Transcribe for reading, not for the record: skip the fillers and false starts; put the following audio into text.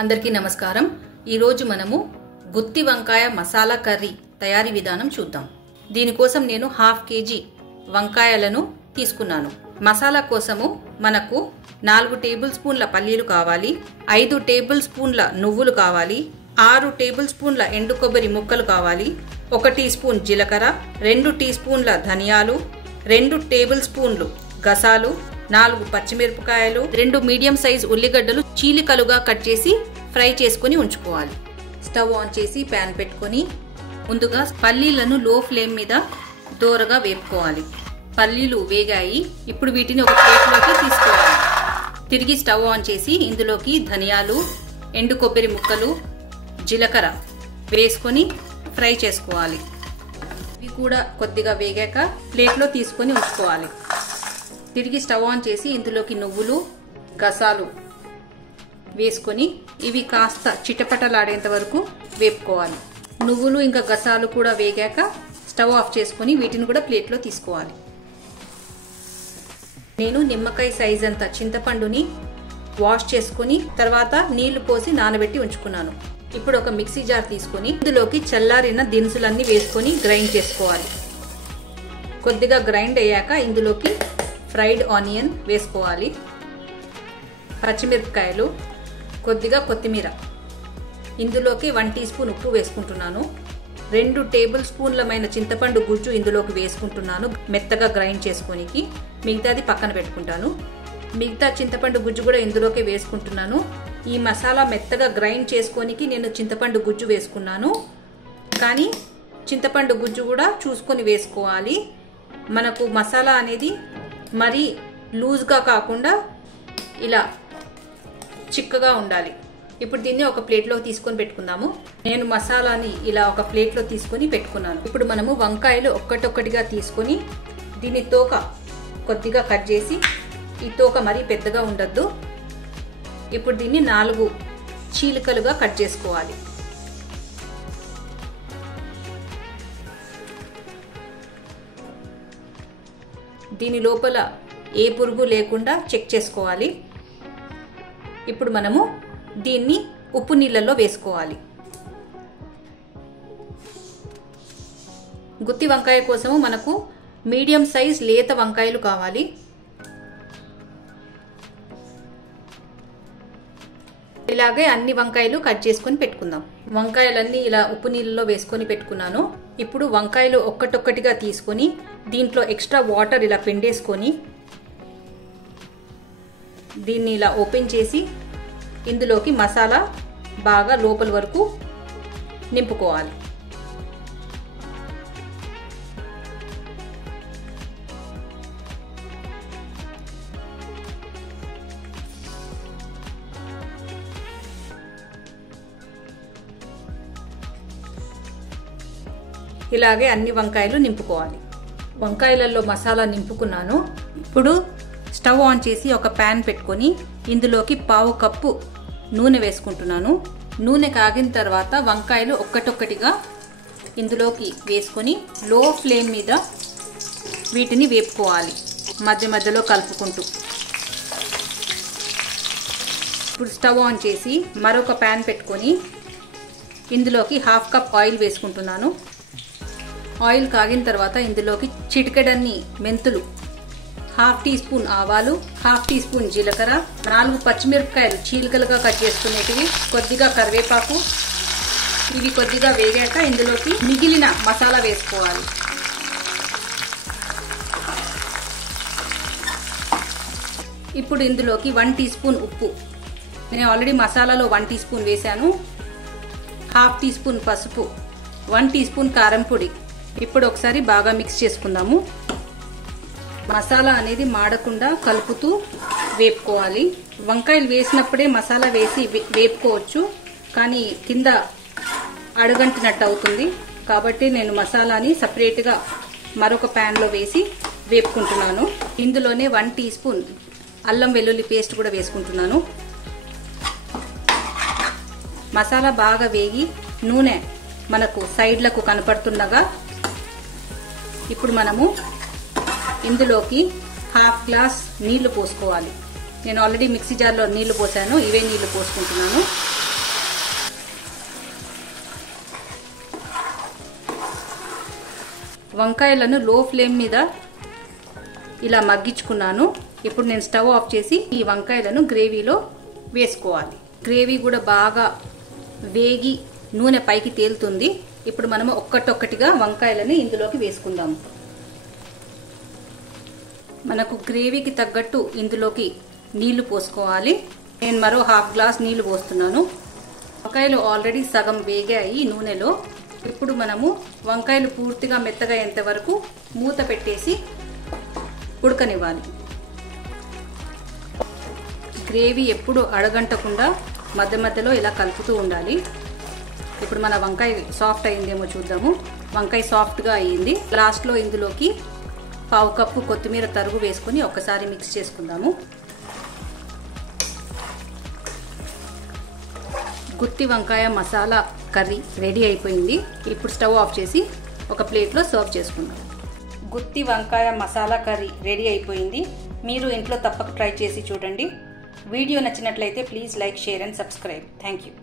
అందరికీ నమస్కారం। ఈ రోజు మనము గుత్తి వంకాయ మసాలా కర్రీ తయారీ విధానం చూద్దాం। దీని కోసం నేను హాఫ్ కేజీ వంకాయలను తీసుకున్నాను। మసాలా కోసము మనకు 4 టేబుల్ స్పూన్ల పల్లీలు కావాలి, 5 టేబుల్ స్పూన్ల నువ్వులు కావాలి, 6 టేబుల్ స్పూన్ల ఎండు కొబ్బరి ముక్కలు కావాలి, 1 టీ స్పూన్ జీలకర్ర, 2 టీ స్పూన్ల ధనియాలు, 2 టేబుల్ స్పూన్లు గసాలు, 4 పచ్చిమిరపకాయలు, 2 మీడియం సైజ్ ఉల్లిగడ్డలు చీలికలుగా కట్ చేసి ఫ్రై చేసుకొని ఉంచుకోవాలి। స్టవ్ ఆన్ చేసి పాన్ పెట్టుకొని ముందుగా పల్లీలను లో ఫ్లేమ్ మీద దోరగా వేపుకోవాలి। పల్లీలు వేగాయి, ఇప్పుడు వీటిని ఒక ప్లేట్లోకి తీసుకోవాలి। తిరిగి స్టవ్ ఆన్ చేసి ఇందులోకి ధనియాలు, ఎండు కొబ్బరి ముక్కలు, జీలకర్ర వేసుకొని ఫ్రై చేసుకోవాలి। ఇవి కూడా కొద్దిగా వేగాక ప్లేట్లో తీసుకొని ఉంచుకోవాలి। తిరిగి స్టవ్ ఆన్ చేసి ఇందులోకి నువ్వులు, గసాలు వేసుకొని ఇవి కాస్త చిటపటలాడేంత వరకు వేపుకోవాలి। నువ్వులు ఇంకా గసాలు కూడా వేగాక స్టవ్ ఆఫ్ చేసుకొని వీటిని కూడా ప్లేట్లో తీసుకోవాలి। నేను నిమ్మకాయ సైజ్ అంత చింతపండుని వాష్ చేసుకొని తర్వాత నీళ్లు పోసి నానబెట్టి ఉంచుకున్నాను। ఇప్పుడు ఒక మిక్సీ జార్ తీసుకొని ఇందులోకి చల్లారిన దినుసులన్నీ వేసుకొని గ్రైండ్ చేసుకోవాలి। కొద్దిగా గ్రైండ్ అయ్యాక ఇందులోకి ఫ్రైడ్ ఆనియన్ వేసుకోవాలి, పచ్చిమిరపకాయలు, కొద్దిగా కొత్తిమీర, ఇందులోకి 1 టీ స్పూన్ ఉప్పు వేసుకుంటున్నాను, 2 టేబుల్ స్పూన్లమైన చింతపండు గుజ్జు ఇందులోకి వేసుకుంటున్నాను మెత్తగా గ్రైండ్ చేసుకోనికి, మిగతాది పక్కన పెట్టుకుంటాను। మిగతా చింతపండు గుజ్జు కూడా ఇందులోకి వేసుకుంటున్నాను। ఈ మసాలా మెత్తగా గ్రైండ్ చేసుకోనికి నేను చింతపండు గుజ్జు వేసుకున్నాను, కానీ చింతపండు గుజ్జు కూడా చూసుకొని వేసుకోవాలి। మనకు మసాలా అనేది మరీ లూజ్గా కాకుండా ఇలా చిక్కగా ఉండాలి। ఇప్పుడు దీన్ని ఒక ప్లేట్లో తీసుకొని పెట్టుకుందాము। నేను మసాలాని ఇలా ఒక ప్లేట్లో తీసుకొని పెట్టుకున్నాను। ఇప్పుడు మనము వంకాయలు ఒక్కటొక్కటిగా తీసుకొని దీని తోక కొద్దిగా కట్ చేసి, ఈ తోక మరీ పెద్దగా ఉండద్దు, ఇప్పుడు దీన్ని 4 చీలికలుగా కట్ చేసుకోవాలి। దీని లోపల ఏ పురుగు లేకుండా చెక్ చేసుకోవాలి। ఇప్పుడు మనము దీన్ని ఉప్పు నీళ్ళల్లో వేసుకోవాలి। గుత్తి వంకాయ కోసము మనకు మీడియం సైజ్ లేత వంకాయలు కావాలి। ఇలాగే అన్ని వంకాయలు కట్ చేసుకొని పెట్టుకుందాం। వంకాయలన్నీ ఇలా ఉప్పు నీళ్ళలో వేసుకొని పెట్టుకున్నాను। ఇప్పుడు వంకాయలు ఒక్కటొక్కటిగా తీసుకొని దీంట్లో ఎక్స్ట్రా వాటర్ ఇలా పిండేసుకొని దీన్ని ఇలా ఓపెన్ చేసి ఇందులోకి మసాలా బాగా లోపల వరకు నింపుకోవాలి। ఇలాగే అన్ని వంకాయలు నింపుకోవాలి। వంకాయలలో మసాలా నింపుకున్నాను। ఇప్పుడు స్టవ్ ఆన్ చేసి ఒక ప్యాన్ పెట్టుకొని ఇందులోకి 1/2 కప్పు నూనె వేసుకుంటున్నాను। నూనె కాగిన తర్వాత వంకాయలు ఒక్కటొక్కటిగా ఇందులోకి వేసుకొని లో ఫ్లేమ్ మీద వీటిని వేపుకోవాలి, మధ్య మధ్యలో కలుపుకుంటూ। ఇప్పుడు స్టవ్ ఆన్ చేసి మరొక ప్యాన్ పెట్టుకొని ఇందులోకి 1/2 కప్ ఆయిల్ వేసుకుంటున్నాను। ఆయిల్ కాగిన తర్వాత ఇందులోకి చిటికెడన్ని మెంతులు, 1/2 టీ స్పూన్ ఆవాలు, 1/2 టీ స్పూన్ జీలకర్ర, 4 పచ్చిమిరపకాయలు చీలికలుగా కట్ చేసుకునేటివి, కొద్దిగా కరివేపాకు, ఇవి కొద్దిగా వేగాక ఇందులోకి మిగిలిన మసాలా వేసుకోవాలి। ఇప్పుడు ఇందులోకి 1 టీ స్పూన్ ఉప్పు, నేను ఆల్రెడీ మసాలాలో 1 టీ స్పూన్ వేసాను, 1/2 టీ స్పూన్ పసుపు, 1 టీ స్పూన్ కారం పొడి। ఇప్పుడు ఒకసారి బాగా మిక్స్ చేసుకుందాము। మసాలా అనేది మాడకుండా కలుపుతూ వేపుకోవాలి। వంకాయలు వేసినప్పుడే మసాలా వేసి వేపుకోవచ్చు, కానీ కింద అడుగంటినట్టు అవుతుంది, కాబట్టి నేను మసాలాని సపరేట్గా మరొక ప్యాన్లో వేసి వేపుకుంటున్నాను। ఇందులోనే 1 టీ స్పూన్ అల్లం వెల్లుల్లి పేస్ట్ కూడా వేసుకుంటున్నాను। మసాలా బాగా వేగి నూనె మనకు సైడ్లకు కనపడుతుండగా ఇప్పుడు మనము ఇందులోకి 1/2 గ్లాస్ నీళ్లు పోసుకోవాలి। నేను ఆల్రెడీ మిక్సీ జార్లో నీళ్లు పోసాను, ఇవే నీళ్లు పోసుకుంటున్నాను। వంకాయలను లో ఫ్లేమ్ మీద ఇలా మగ్గించుకున్నాను. ఇప్పుడు నేను స్టవ్ ఆఫ్ చేసి ఈ వంకాయలను గ్రేవీలో వేసుకోవాలి. గ్రేవీ కూడా బాగా వేగి నూనె పైకి తేలుతుంది. ఇప్పుడు మనము ఒక్కటొక్కటిగా వంకాయలను ఇందులోకి వేసుకుందాము. మనకు గ్రేవీకి తగ్గట్టు ఇందులోకి నీళ్లు పోసుకోవాలి. నేను మరో హాఫ్ గ్లాస్ నీళ్లు పోస్తున్నాను. వంకాయలు ఆల్రెడీ సగం వేగాయి నూనెలో. ఇప్పుడు మనము వంకాయలు పూర్తిగా మెత్తగా అయ్యేంత వరకు మూత పెట్టేసి ఉడకనివ్వాలి. గ్రేవీ ఎప్పుడు అడగంటకుండా మధ్య మధ్యలో ఇలా కలుపుతూ ఉండాలి. ఇప్పుడు మన వంకాయ సాఫ్ట్ అయిందేమో చూద్దాము. వంకాయ సాఫ్ట్గా అయ్యింది. లాస్ట్లో ఇందులోకి 1/2 కప్పు కొత్తిమీర తరుగు వేసుకొని ఒకసారి మిక్స్ చేసుకుందాము. గుత్తి వంకాయ మసాలా కర్రీ రెడీ అయిపోయింది. ఇప్పుడు స్టవ్ ఆఫ్ చేసి ఒక ప్లేట్లో సర్వ్ చేసుకుందాం. గుత్తి వంకాయ మసాలా కర్రీ రెడీ అయిపోయింది. మీరు ఇంట్లో తప్పక ట్రై చేసి చూడండి. వీడియో నచ్చినట్లయితే please like, share and subscribe. Thank you.